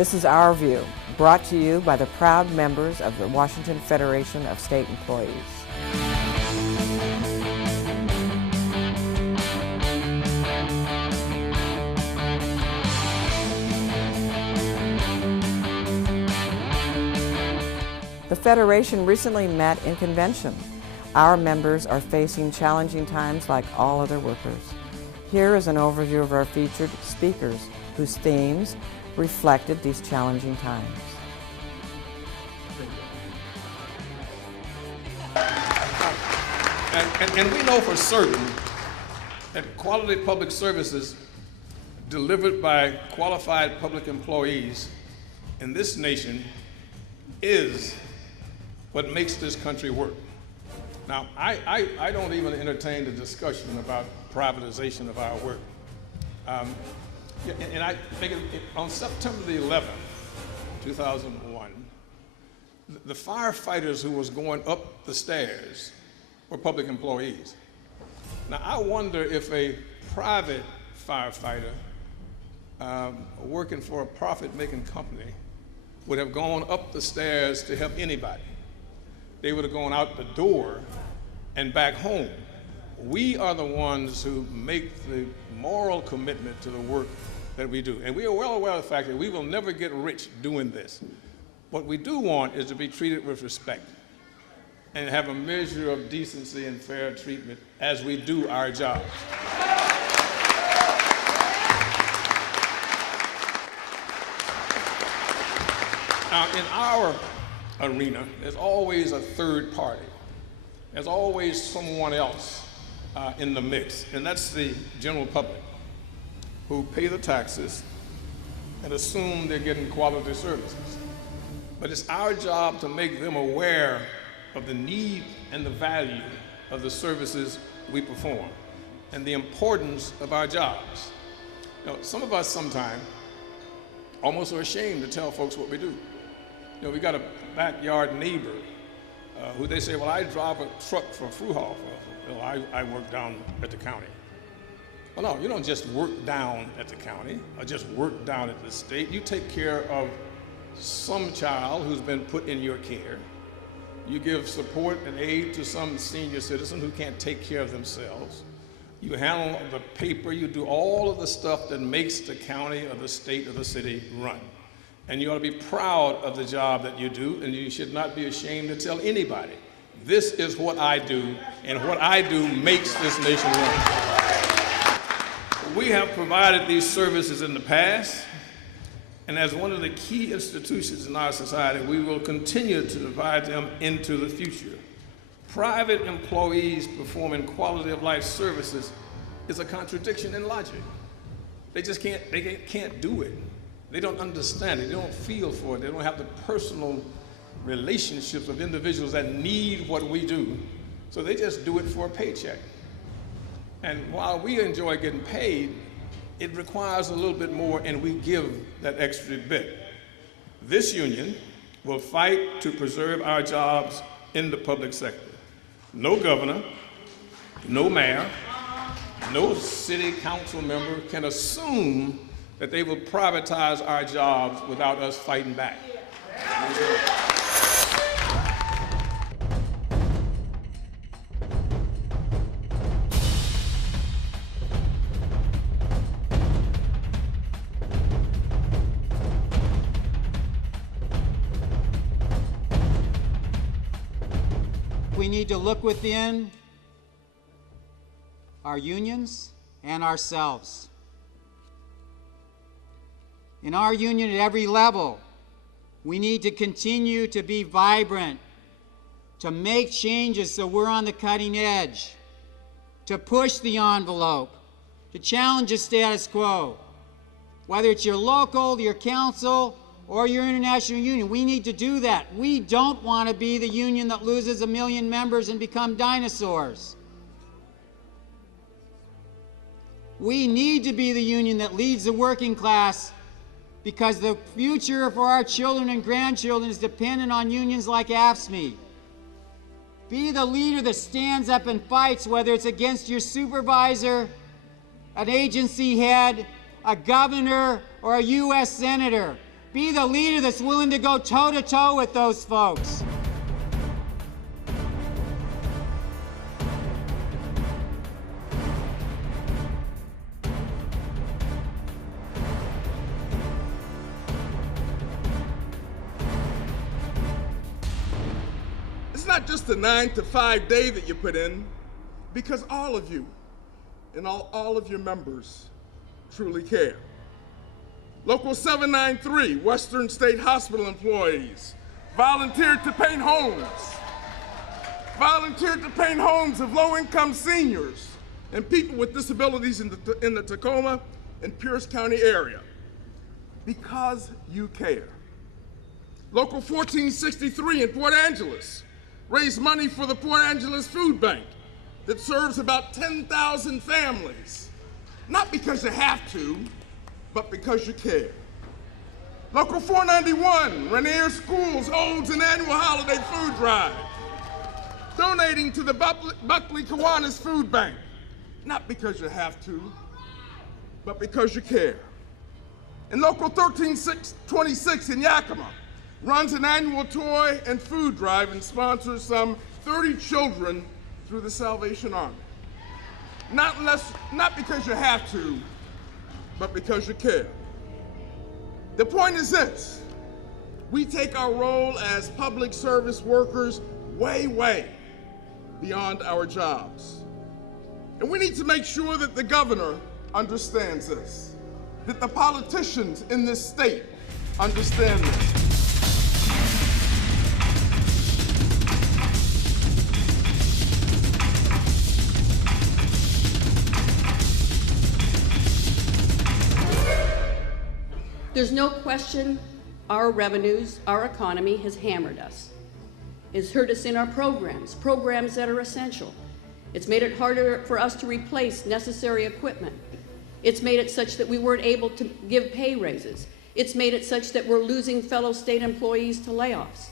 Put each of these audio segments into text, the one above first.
This is Our View, brought to you by the proud members of the Washington Federation of State Employees. The Federation recently met in convention. Our members are facing challenging times like all other workers. Here is an overview of our featured speakers whose themes reflected these challenging times. And we know for certain that quality public services delivered by qualified public employees in this nation is what makes this country work. Now, I don't even entertain the discussion about privatization of our work. And I think on September the 11th, 2001, the firefighters who was going up the stairs were public employees. Now, I wonder if a private firefighter working for a profit-making company would have gone up the stairs to help anybody. They would have gone out the door and back home. We are the ones who make the moral commitment to the work that we do. And we are well aware of the fact that we will never get rich doing this. What we do want is to be treated with respect and have a measure of decency and fair treatment as we do our jobs. Now, in our arena, there's always a third party. There's always someone else in the mix, and that's the general public who pay the taxes and assume they're getting quality services. But it's our job to make them aware of the need and the value of the services we perform and the importance of our jobs. You know, some of us sometimes almost are ashamed to tell folks what we do. You know, we got a backyard neighbor who they say, well, I drive a truck for Fruhoff. Well, I work down at the county. Well, no, you don't just work down at the county or just work down at the state. You take care of some child who's been put in your care. You give support and aid to some senior citizen who can't take care of themselves. You handle the paper. You do all of the stuff that makes the county or the state or the city run. And you ought to be proud of the job that you do, and you should not be ashamed to tell anybody, this is what I do, and what I do makes this nation run. We have provided these services in the past, and as one of the key institutions in our society, we will continue to provide them into the future. Private employees performing quality of life services is a contradiction in logic. They just can't do it. They don't understand it. They don't feel for it. They don't have the personal relationships of individuals that need what we do. So they just do it for a paycheck. And while we enjoy getting paid, it requires a little bit more, and we give that extra bit. This union will fight to preserve our jobs in the public sector. No governor, no mayor, no city council member can assume that they will privatize our jobs without us fighting back. We need to look within our unions and ourselves. In our union at every level, we need to continue to be vibrant, to make changes so we're on the cutting edge, to push the envelope, to challenge the status quo. Whether it's your local, your council, or your international union, we need to do that. We don't want to be the union that loses 1 million members and become dinosaurs. We need to be the union that leads the working class, because the future for our children and grandchildren is dependent on unions like AFSCME. Be the leader that stands up and fights, whether it's against your supervisor, an agency head, a governor, or a U.S. senator. Be the leader that's willing to go toe-to-toe with those folks. It's not just the 9-to-5 day that you put in, because all of you and all of your members truly care. Local 793, Western State Hospital employees, volunteered to paint homes of low-income seniors and people with disabilities in the Tacoma and Pierce County area, because you care. Local 1463 in Port Angeles raised money for the Port Angeles Food Bank that serves about 10,000 families, not because you have to, but because you care. Local 491, Rainier Schools holds an annual holiday food drive, donating to the Buckley Kiwanis Food Bank, not because you have to, but because you care. And Local 1326 in Yakima runs an annual toy and food drive and sponsors some 30 children through the Salvation Army. Not because you have to, but because you care. The point is this: we take our role as public service workers way, way beyond our jobs. And we need to make sure that the governor understands this, that the politicians in this state understand this. There's no question our revenues, our economy has hammered us. It's hurt us in our programs that are essential. It's made it harder for us to replace necessary equipment. It's made it such that we weren't able to give pay raises. It's made it such that we're losing fellow state employees to layoffs.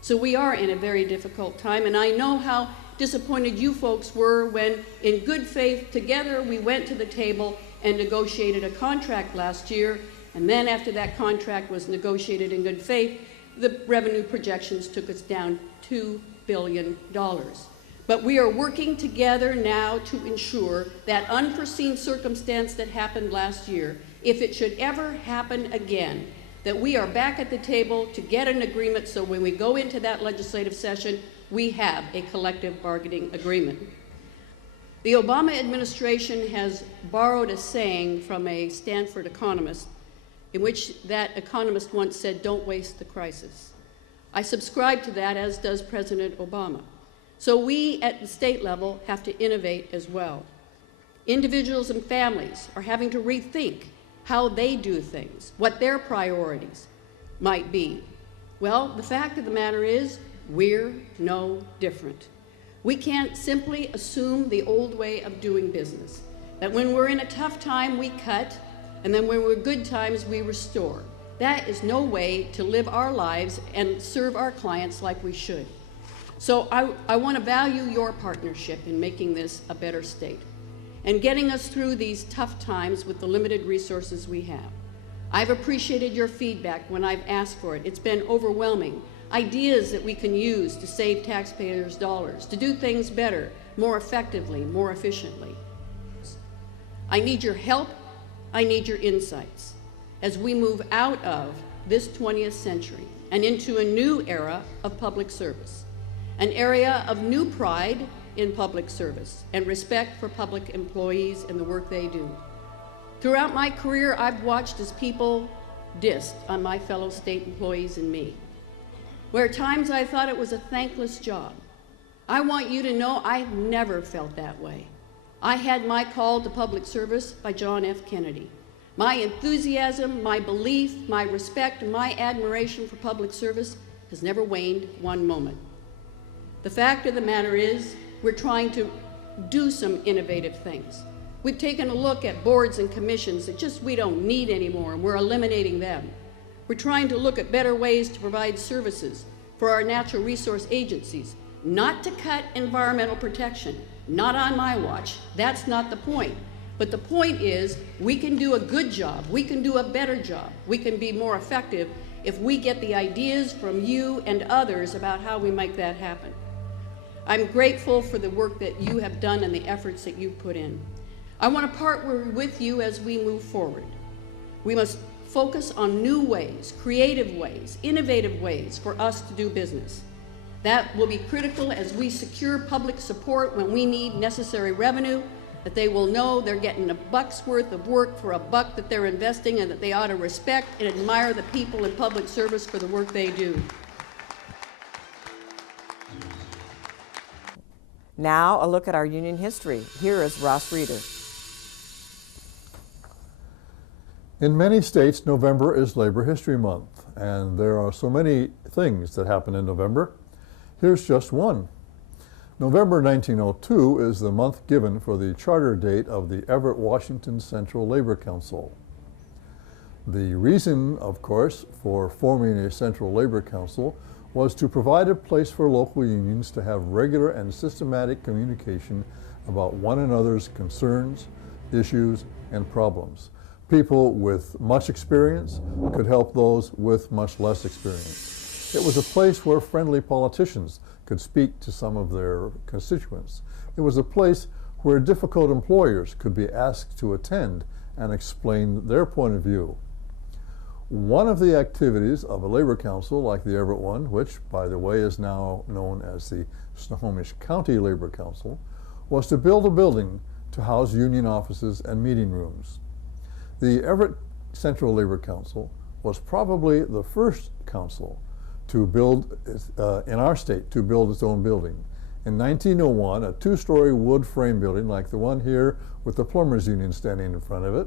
So we are in a very difficult time, and I know how disappointed you folks were when, in good faith, together we went to the table and negotiated a contract last year. And then after that contract was negotiated in good faith, the revenue projections took us down $2 billion. But we are working together now to ensure that unforeseen circumstance that happened last year, if it should ever happen again, that we are back at the table to get an agreement so when we go into that legislative session, we have a collective bargaining agreement. The Obama administration has borrowed a saying from a Stanford economist in which that economist once said, "Don't waste the crisis." I subscribe to that, as does President Obama. So we at the state level have to innovate as well. Individuals and families are having to rethink how they do things, what their priorities might be. Well, the fact of the matter is, we're no different. We can't simply assume the old way of doing business, that when we're in a tough time, we cut, and then when we're good times, we restore. That is no way to live our lives and serve our clients like we should. So I want to value your partnership in making this a better state and getting us through these tough times with the limited resources we have. I've appreciated your feedback when I've asked for it. It's been overwhelming. Ideas that we can use to save taxpayers' dollars, to do things better, more effectively, more efficiently. I need your help. I need your insights as we move out of this 20th century and into a new era of public service, an area of new pride in public service and respect for public employees and the work they do. Throughout my career, I've watched as people dissed on my fellow state employees and me, where at times I thought it was a thankless job. I want you to know I've never felt that way. I had my call to public service by John F. Kennedy. My enthusiasm, my belief, my respect, and my admiration for public service has never waned one moment. The fact of the matter is, we're trying to do some innovative things. We've taken a look at boards and commissions that we don't need anymore, and we're eliminating them. We're trying to look at better ways to provide services for our natural resource agencies, not to cut environmental protection, not on my watch. That's not the point. But the point is, we can do a good job, we can do a better job, we can be more effective if we get the ideas from you and others about how we make that happen. I'm grateful for the work that you have done and the efforts that you've put in. I want to partner with you as we move forward. We must focus on new ways, creative ways, innovative ways for us to do business. That will be critical as we secure public support when we need necessary revenue, that they will know they're getting a buck's worth of work for a buck that they're investing, and that they ought to respect and admire the people in public service for the work they do. Now, a look at our union history. Here is Ross Reeder. In many states, November is Labor History Month, and there are so many things that happen in November. Here's just one. November 1902 is the month given for the charter date of the Everett, Washington Central Labor Council. The reason, of course, for forming a Central Labor Council was to provide a place for local unions to have regular and systematic communication about one another's concerns, issues, and problems. People with much experience could help those with much less experience. It was a place where friendly politicians could speak to some of their constituents. It was a place where difficult employers could be asked to attend and explain their point of view. One of the activities of a labor council like the Everett one, which, by the way, is now known as the Snohomish County Labor Council, was to build a building to house union offices and meeting rooms. The Everett Central Labor Council was probably the first council to build, in our state, to build its own building. In 1901, a two-story wood frame building like the one here with the Plumbers Union standing in front of it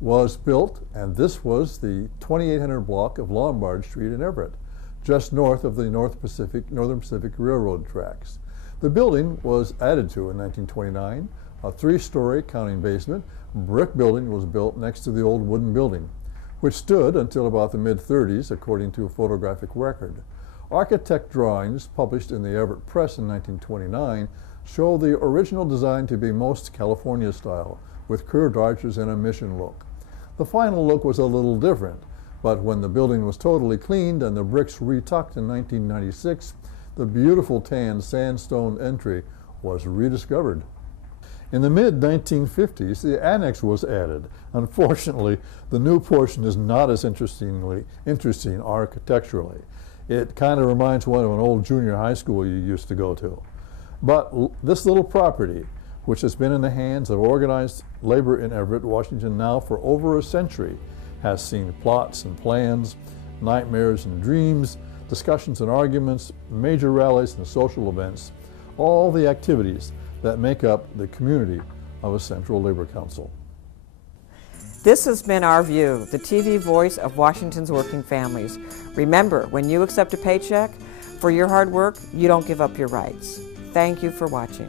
was built, and this was the 2800 block of Lombard Street in Everett, just north of the Northern Pacific Railroad tracks. The building was added to in 1929. A three-story, counting basement, brick building was built next to the old wooden building, which stood until about the mid-30s, according to a photographic record. Architect drawings published in the Everett Press in 1929 show the original design to be most California style, with curved arches and a mission look. The final look was a little different, but when the building was totally cleaned and the bricks retucked in 1996, the beautiful tan sandstone entry was rediscovered. In the mid-1950s, the annex was added. Unfortunately, the new portion is not as interesting architecturally. It kind of reminds one of an old junior high school you used to go to. But this little property, which has been in the hands of organized labor in Everett, Washington now for over a century, has seen plots and plans, nightmares and dreams, discussions and arguments, major rallies and social events, all the activities that make up the community of a Central Labor Council. This has been Our View, the TV voice of Washington's working families. Remember, when you accept a paycheck for your hard work, you don't give up your rights. Thank you for watching.